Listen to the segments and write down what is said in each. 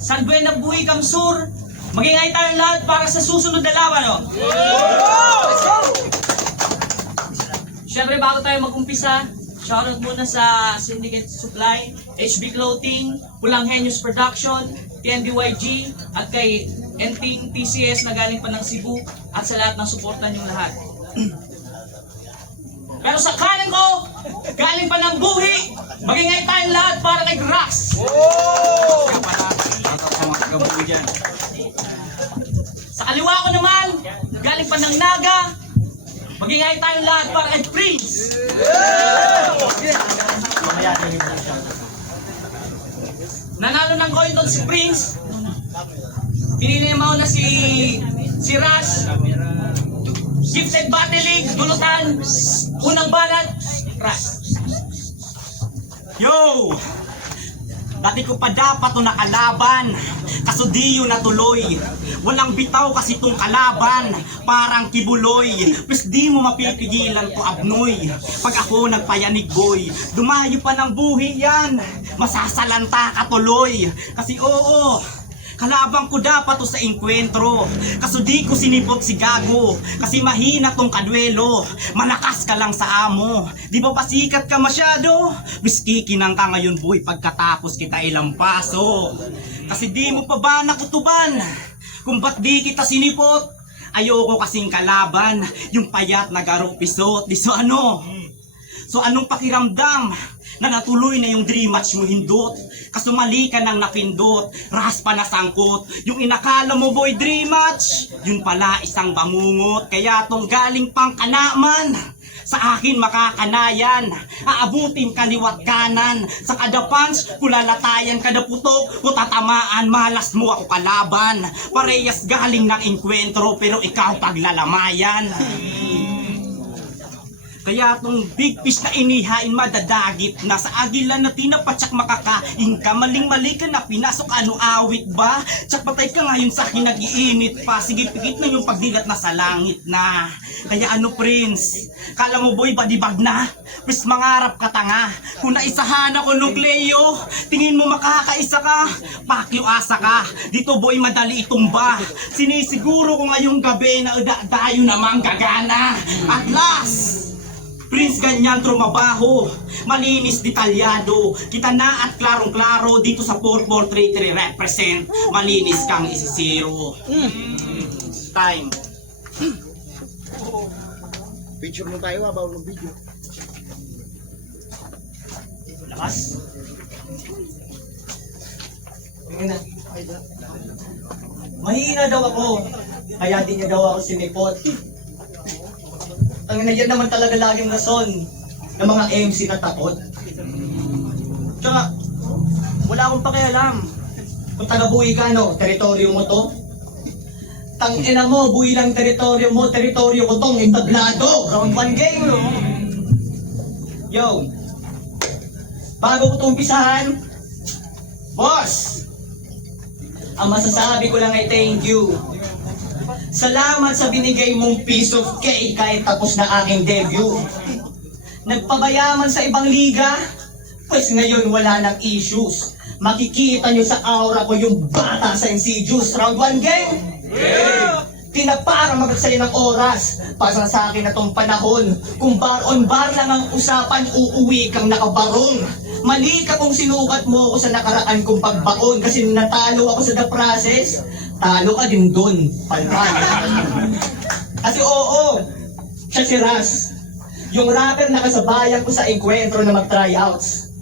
San Buena Buhi Kamsur. Magingay tayong lahat para sa susunod na laban, no? Let's go! Siyempre, bago tayo mag-umpisa, shoutout muna sa Syndicate Supply, HB Clothing, Pulang Genius Production, TNBYG, at kay Enting TCS na galing pa ng Cebu, at sa lahat ng suportan yung lahat. Pero sa kanan ko, galing pa ng Buhi, magingay tayong lahat para kay Grax. Sa kaliwa ko naman, galing pa ng Naga, magingay tayong lahat para kay Prince. Nanalo ng coin doon si Prince. Pinili mo na si Rush. Gifted Battle League, dulutan, unang banat, Rush. Yo! Dati ko pa dapat to nakalaban, kaso di yun natuloy. Walang bitaw kasi tong kalaban, parang kibuloy. Pwes di mo mapipigilan ko abnoy, pag ako nagpayanig boy. Dumayo pa ng buhi yan, masasalanta ka tuloy. Kasi oo, kalabang ko dapat to sa enkwentro, kaso di ko sinipot si Gago. Kasi mahina tong kadwelo, malakas ka lang sa amo. Di ba pasikat ka masyado? Miski kinang ka ngayon boy, pagkatapos kita ilang paso. Kasi di mo pa ba nakutuban kung ba't di kita sinipot? Ayoko kasing kalaban, yung payat na garong pisot. Di so ano? So anong pakiramdam na natuloy na yung dream match mo hindot? Kaso mali ka nang napindot, raspa na sangkot. Yung inakala mo boy dream match, yun pala isang bangungot. Kaya tong galing pang kanaman, sa akin makakanayan. Aabutin kaliwat kanan, sa kada punch kulalatayan, kada putok o tatamaan. Malas mo ako kalaban, parehas galing ng enkwentro, pero ikaw paglalamayan. Kaya tong big fish na inihain madadagit na, sa agila na tinapatsak makakain ka. Maling-mali ka na pinasok, ano awit ba? Tsak patay ka ngayon sa akin nag-iinit pa. Sige pikit na yung pagdilat na sa langit na. Kaya ano Prince, kala mo boy badibag na? Pwes mangarap ka tanga, kung naisahan ako nukleo, tingin mo makakaisa ka? Pakyo asa ka, dito boy madali itumba. Sinisiguro ko ngayong gabi na dayo namang gagana. At last, Prince ganyan trumabaho, malinis detalyado. Kita na at klarong-klaro dito sa 4433 represent. Malinis kang isisiro. Time. Picture mo tayo habang ng video. Lakas. Mahina daw ako, kaya di niya daw ako sinipot. Ang yan naman talaga laging rason ng mga MC na takot. Tsaka, wala akong pakialam kung taga-buhi ka, no? Teritoryo mo to. Tangina mo, buhi lang teritoryo mo, teritoryo ko tong entablado. Round 1 game, no? Yo, bago ko itong umpisahan, boss, ang masasabi ko lang ay thank you. Salamat sa binigay mong piece of cake kahit tapos na aking debut. Nagpabayaman sa ibang liga, pues ngayon wala nang issues. Makikita nyo sa aura ko yung bata sa Insidious. Round 1 game? Yeah! Tinapara magagsaya ng oras. Pasa sa akin na tong panahon. Kung bar on bar lang ang usapan, uuwi kang nakabarong. Mali ka kung sinukat mo ako sa nakaraan kong pagbaon. Kasi natalo ako sa the process, talo ka din dun, pantan. Kasi oo, siya si Ras, yung rapper na kasabayan ko sa enkwentro na mag-tryouts.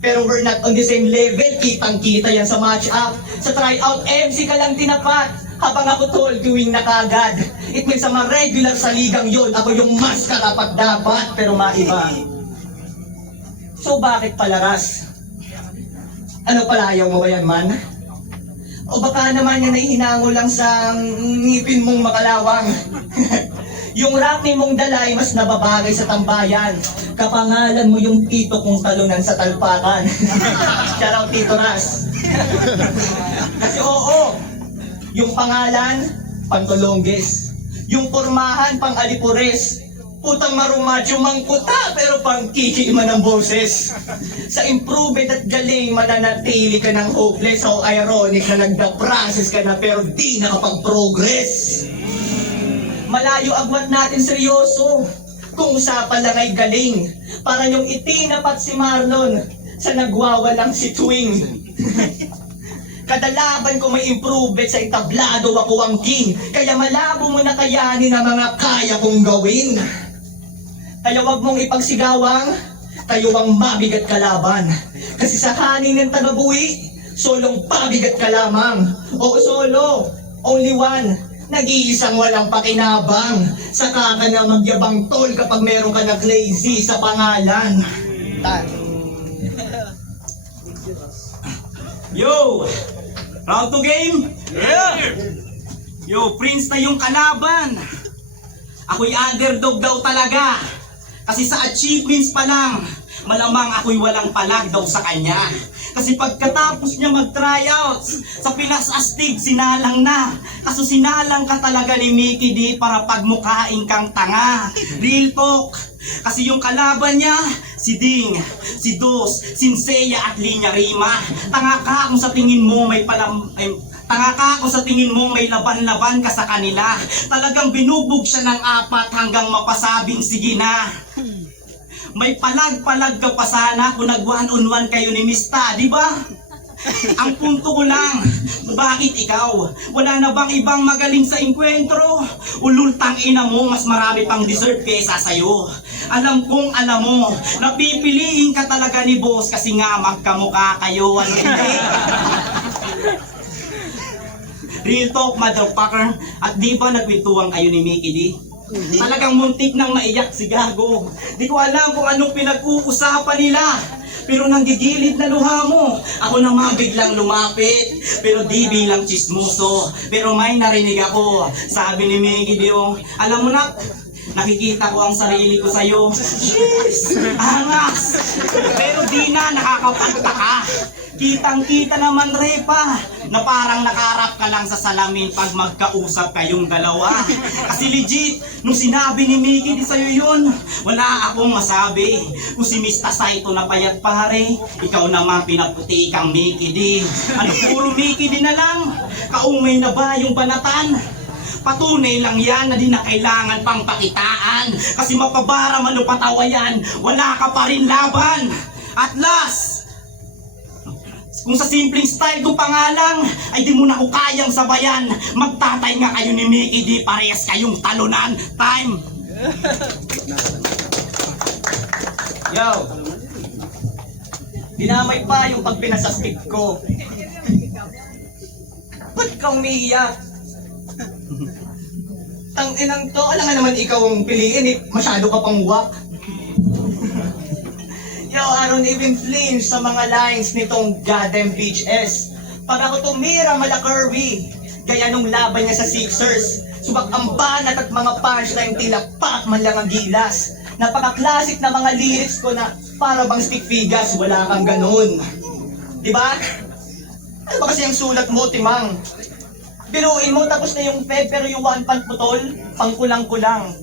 Pero we're not on the same level, kitang-kita yan sa match-up. Sa tryout, MC ka lang tinapat, habang ako tol, gawing na kagad. It means sa mga regular sa ligang yon, ako yung mas karapat dapat, pero maiba. So bakit pala Ras? Ano pala, ayaw mo ba yan man? O baka naman yan ay hinango lang sa ngipin mong makalawang. Yung rap ni mong dalay mas nababagay sa tambayan. Kapangalan mo yung tito kong talunan sa talpakan. Shout out Tito Ras. Kasi oo, yung pangalan, pantolongges. Yung pormahan, pang alipures. Putang marumadyo mangkuta pero pang kikiman ng boses. Sa improvement at galing mananatili ka ng hopeless. So ironic na nagda-process ka na pero di nakapag-progress. Malayo agwat natin seryoso. Kung usapan lang ay galing. Para yung itinapat si Marlon sa nagwawalang si Twing. Kadalaban ko may improvement sa itablado ako ang king. Kaya malabo mo na kayanin ang mga kaya kong gawin. Kaya wag mong ipagsigawang kayo ang mabigat kalaban. Kasi sa hanin ng tagabuhi, solong pabigat ka lamang. O solo, only one, nag-iisang walang pakinabang. Saka ka na magyabang tol kapag meron ka na lazy sa pangalan. Yo! Round to game? Yeah! Yo, Prince na yung kalaban. Ako'y underdog daw talaga. Kasi sa achievements pa lang, malamang ako'y walang palag daw sa kanya. Kasi pagkatapos niya mag-tryouts, sa Pinas Astig sinalang na. Kaso sinalang ka talaga ni Mickey D para pagmukain kang tanga. Real talk. Kasi yung kalaban niya, si Ding, si Dos, Sinseya at Linya Rima. Tanga ka kung sa tingin mo may Tanga ka kung sa tingin mo may laban-laban ka sa kanila. Talagang binugbog siya ng 4 hanggang mapasabing sige na. May palag-palag ka pa sana kung nag-one-on-one kayo ni Mista, di ba? Ang punto ko lang, bakit ikaw? Wala na bang ibang magaling sa enkwentro? Ulultang ina mo, mas marami pang deserve kaysa sa'yo. Alam kong alam mo, napipiliin ka talaga ni boss kasi nga magkamukha kayo. Ano hindi? Real talk, motherfucker. At di ba nagpintuan kayo ni Mickey D? Talagang muntik nang maiyak si Gago. Di ko alam kung anong pinag-uusapan nila. Pero nanggigilid na luha mo. Ako naman biglang lumapit. Pero di bilang chismoso. Pero may narinig ako. Sabi ni Mickey D, alam mo na, nakikita ko ang sarili ko sa'yo. Jeez! Angas! Pero di na nakakapagtaka. Kitang-kita naman, Repa, na parang nakarap ka lang sa salamin pag magkausap kayong dalawa. Kasi legit, nung sinabi ni Mickey di sa'yo yun, wala akong masabi. Kung si Mr. Saito na payat pare, ikaw naman pinaputi kang Mickey di. Ano puro Mickey di na lang? Kaumay na ba yung banatan? Patunay lang yan na di na kailangan pang pakitaan. Kasi mapabara man o patawa yan, wala ka pa rin laban. At last, kung sa simpleng style ko pangalang, ay di mo na ko kayang sabayan. Magtatay nga kayo ni Mickey di parehas kayong talunan. Time! Yo! Dinamay pa yung pagpinasastig ko. Ba't ka umiiyak? Tanginang to, alam nga naman ikaw ang piliin eh. Masyado ka pang wak. Yo, I don't even flinch sa mga lines nitong goddamn BHS. Pag ako tumira mala curvy, gaya nung laban niya sa Sixers, subak ang banat at mga punchline tila pak man lang ang gilas. Napaka-classic na mga lyrics ko na para bang stick figures, wala kang ganun. Diba? Ano ba kasi ang sulat mo, Timang? Biruin mo tapos na yung Feb pero yung one pant mo tol, pang kulang-kulang.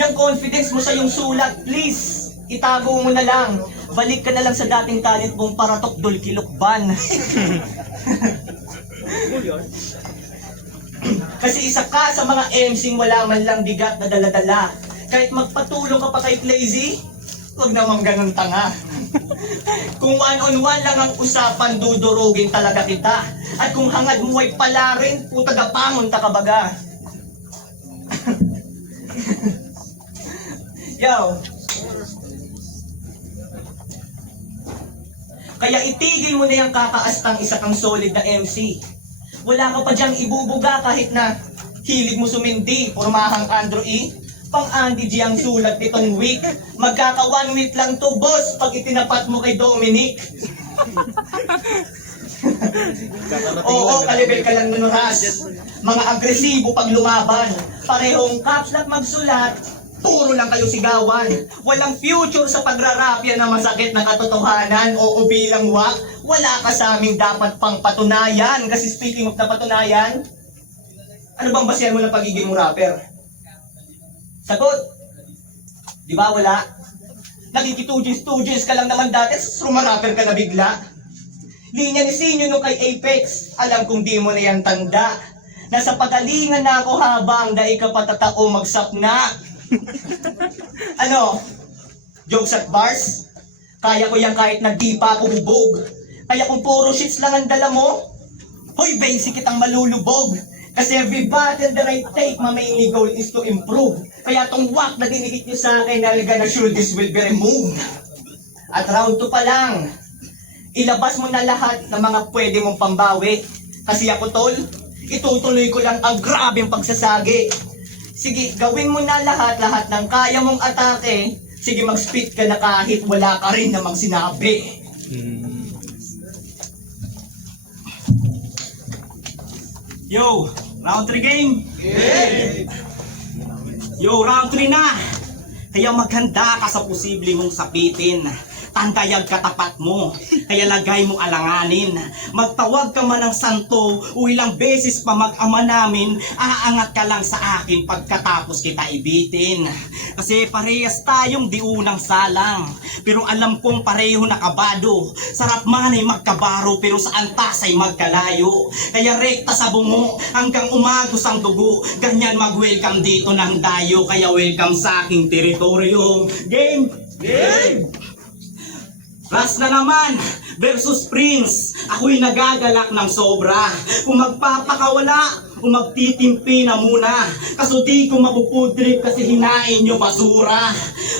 Yung confidence mo sa yung sulat, please. Itago mo na lang. Balik ka na lang sa dating talent mong paratok dul kilukban. Kasi isa ka sa mga MC'ng wala man lang bigat na daladala. Kahit magpatulong ka pa kay Lazy, huwag namang ganun tanga. Kung one-on-one lang ang usapan, dudurugin talaga kita. At kung hangad mo ay pala rin, putagapangon ta kabaga. Yo! Kaya itigil mo na yung kakaastang isa kang solid na MC. Wala ka pa dyang ibubuga kahit na hilig mo sumindi, pormahang Andrew E. Pang Andy G ang sulat nitong week. Magkaka 1 week lang to, boss, pag itinapat mo kay Dominic. Oo, kalibel ka lang nunuras. Mga agresibo pag lumaban. Parehong caps lock magsulat. Puro lang kayo sigawan. Walang future sa pagrarapya na masakit na katotohanan. Oo, bilang wak, wala ka sa aming dapat pang patunayan. Kasi speaking of na patunayan, ano bang basehan mo ng pagiging mo rapper? Sagot! Di ba wala? Nakikitugis-tugis ka lang naman dati, sumarapper ka na bigla. Linya ni Sinyo nung kay Apex, alam kong di mo na yan tanda. Nasa pagalingan na ako habang dai ka patatao magsapna. Ano? Jokes at bars? Kaya ko yan kahit na di pa ako bubog. Kaya kung puro shits lang ang dala mo, hoy basic kitang malulubog. Kasi every battle that I take, my main goal is to improve. Kaya tong whack na dinikit nyo sa akin, I'm gonna sure this will be removed. At round 2 pa lang, ilabas mo na lahat ng mga pwede mong pambawi. Kasi ako tol, itutuloy ko lang ang grabeng pagsasagi. Sige, gawin mo na lahat ng kaya mong atake. Sige, mag-spit ka na kahit wala ka rin namang sinabi. Yo, round 3 game. Yo, round 3 na. Kaya maghanda ka sa posible mong sapitin. Tandayag katapat mo, kaya lagay mo alanganin. Magtawag ka man ng santo o ilang beses pa mag-ama namin, aangat ka lang sa akin pagkatapos kita ibitin. Kasi parehas tayong di unang salang, pero alam kong pareho nakabado. Sarap man ay magkabaro pero sa antas ay magkalayo. Kaya rekta sa bungo hanggang umagos ang dugo, ganyan mag-welcome dito ng dayo. Kaya welcome sa aking teritoryo. Game! Game! Ras na naman versus Prince. Ako'y nagagalak ng sobra. Kung magpapakawala o magtitimpi na muna. Kaso di ko mapupudrip kasi hinain nyo basura.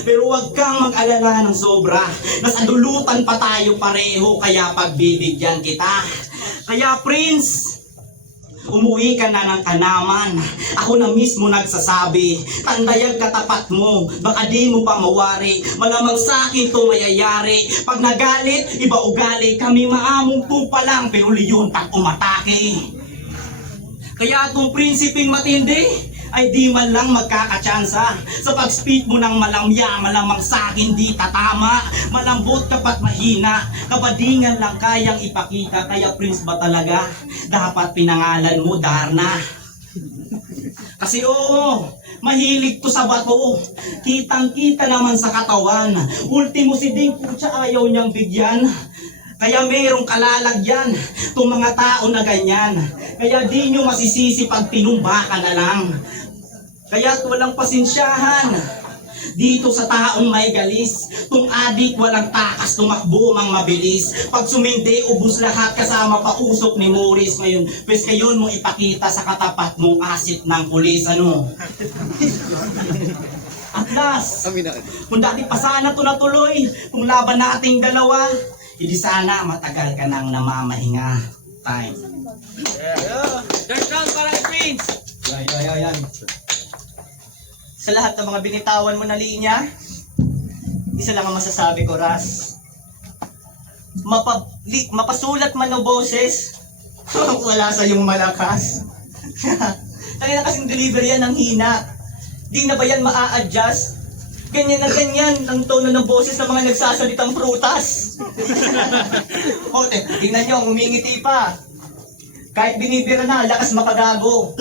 Pero wag kang mag-alala ng sobra. Nasa dulutan pa tayo pareho kaya pagbibigyan kita. Kaya Prince, umuwi ka na ng kanaman. Ako na mismo nagsasabi, tandayag katapat mo, baka di mo pa mawari. Malamang sa akin to mayayari. Pag nagalit, iba ugali. Kami maamong tupa lang, pero liyon pag umatake. Kaya itong prinsipeng matindi ay di man lang magkakatsansa. Sa pag-speak mo ng malamya, malamang sa akin di tatama. Malambot kapat mahina, kabadingan lang kayang ipakita. Kaya Prince ba talaga, dapat pinangalan mo Darna. Kasi oo, mahilig to sa bato. Kitang-kita naman sa katawan. Ultimo si Ding Pucha ayaw niyang bigyan. Kaya merong kalalagyan itong mga tao na ganyan. Kaya di nyo masisisi pag tinumba ka na lang. Kaya't walang pasensyahan dito sa taong may galis. Tung adik walang takas, tumakbo mang mabilis. Pag sumindi, ubus lahat kasama pa usok ni Morris. Ngayon, pwes kayon mo ipakita sa katapat mong asit ng pulis. Ano? At last, kung dati pa sana ito natuloy, kung laban nating dalawa, hindi sana matagal ka nang namamahinga. Time. Third round para kay Prince. Yan. Sa lahat ng mga binitawan mo na linya, isa lang ang masasabi ko, Ras. Mapasulat man o boses, wala sa yung malakas. Tangina kasing delivery yan ng hina. Di na ba yan maa-adjust? Ganyan na ganyan ang tono ng boses ng mga nagsasalitang prutas. O, tingnan nyo, umingiti pa. Kahit binibira na, lakas makagago.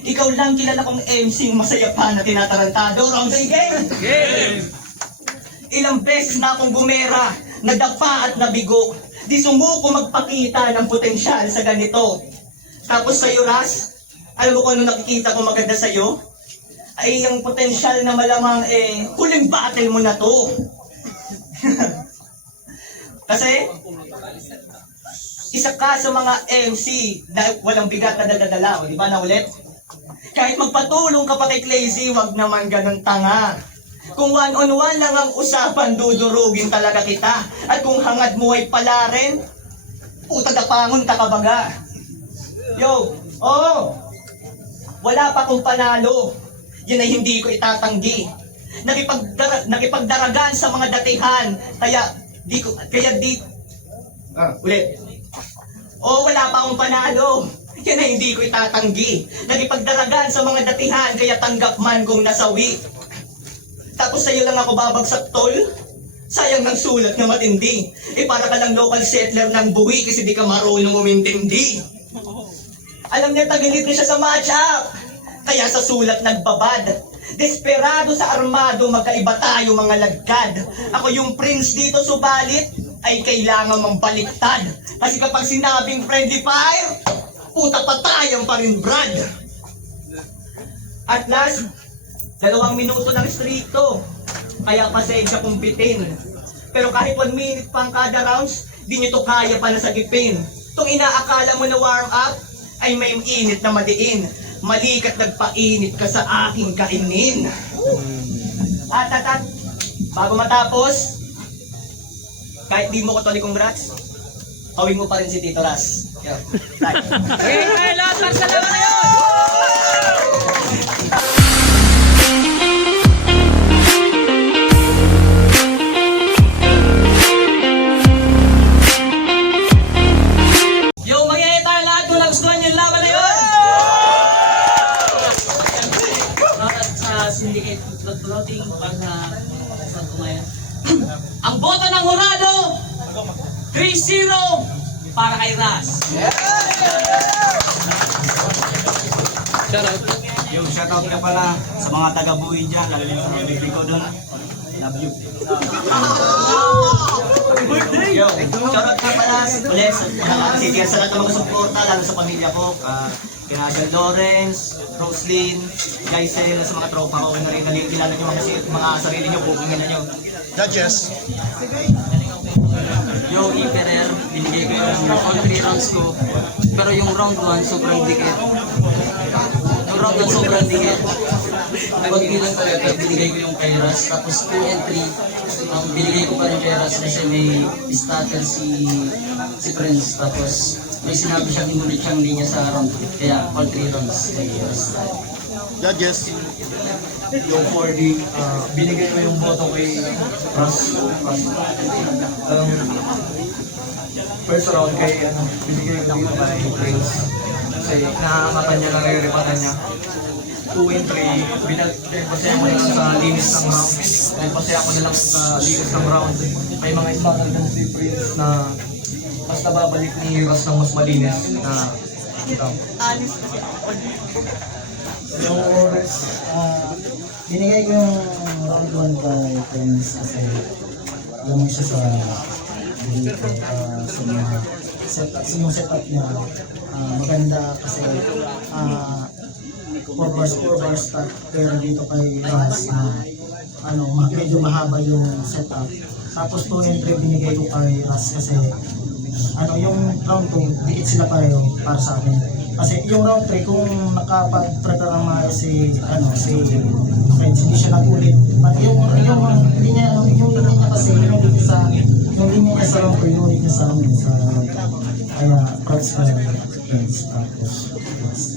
Ikaw lang kilala kong MC masaya pa na tinatarantado. Round the game! Game! Ilang beses na akong gumera, nadapa at nabigo. Di sumuko magpakita ng potensyal sa ganito. Tapos sa'yo, Ras, alam mo kung ano nakikita ko maganda sa'yo? Ay ang potensyal na malamang huling battle mo na to. Kasi isa ka sa mga MC na walang bigat na dadadala, di ba na ulit? Kahit magpatulong ka pa kay Clayzy, wag naman ganun tanga. Kung one-on-one lang ang usapan, dudurugin talaga kita. At kung hangad mo ay pala rin, utagapangon ka kabaga. Yo, wala pa kong panalo. Yan ay hindi ko itatanggi. Nakipagdaragan sa mga datihan, ulit. Wala pa akong panalo. Yan ay hindi ko itatanggi. Nakipagdaragan sa mga datihan, kaya tanggap man kung nasawi. Tapos sa'yo lang ako babagsak, tol. Sayang ng sulat na matindi. Para ka lang local settler ng buwi kasi di ka marunong umintindi. Alam niya, tagilit niya siya sa match-up. Kaya sa sulat nagbabad. Desperado sa armado, magkaiba tayo mga lagkad. Ako yung prince dito, subalit ay kailangan mong baliktad. Kasi kapag sinabing friendly fire, puta patayan pa rin, Brad. At last, 2 minuto ng stricto. Kaya pasensya kung bitin. Pero kahit 1 minute pang kada rounds, di nyo to kaya pa nasagipin. Tung inaakala mo na warm up, ay may init na madiin. Mali ka't nagpainit ka sa aking kainin. At, bago matapos, kahit di mo ko toli congrats, hawing mo pa rin si Tito Ras. Yo, like. Okay, tayo lahat. Magsalamat na yun! Yo, magyaya tayo lahat kung nagustuhan yung laban na yun! At sa syndicate floating para sa tumayan. Ang boto ng Horado, 3-0 para kay Ras. Yung shoutout ka pala sa mga taga-buhay dyan, lalo yung sa baby ko doon. Love you. Yo, shoutout ka pala ulit sa lahat ng mga suporta, lalo sa pamilya ko, kina Sir Lawrence, Roslyn, Gaisel, sa mga tropa ko, na rin nalilala nyo mga sarili nyo, booking na nyo. Judges. Yung Emperor, binigay ko yung all 3 rounds ko. Pero yung round 1, sobrang dikit. Yung round 1, sobrang dikit. Konti lang talaga, binigay ko yung kay Ras. Tapos 2 and 3, binigay ko pa rin kay Ras kasi may starter si Prince. Tapos may sinabi siyang inulit siyang linya sa round 2. Kaya all 3 rounds kay Ras. Judges. Yung 4D, binigay ko yung boto kay Ras. First round kay binigay ko dito kay Prince. Kasi nakakatan niya, nare-repatan niya. 2 and 3, pinagpasaya ko na lang sa linis ng round. Pinagpasaya ko na lang sa linis ng round. May mga isbakal din si Prince na mas nababalik ni Ras ng mas malinis na round. Yung oras, binigay ko yung round 1 kay Prince kasi alam mo siya sa dito, sa mga setup, sa yung setup niya maganda kasi 4 bars start pero dito kay Ras medyo mahaba yung setup. Tapos 2 and 3 binigay ko kay Ras kasi yung round 2 dikit sila pareho para sa akin. Kasi yung round 3 kung nakapag-prepare ang maayos si Friends, hindi siya nagulit. But yung linya kasi yung linya niya sa round 3, yung linya sa amin sa kaya props ka Friends. Tapos yes.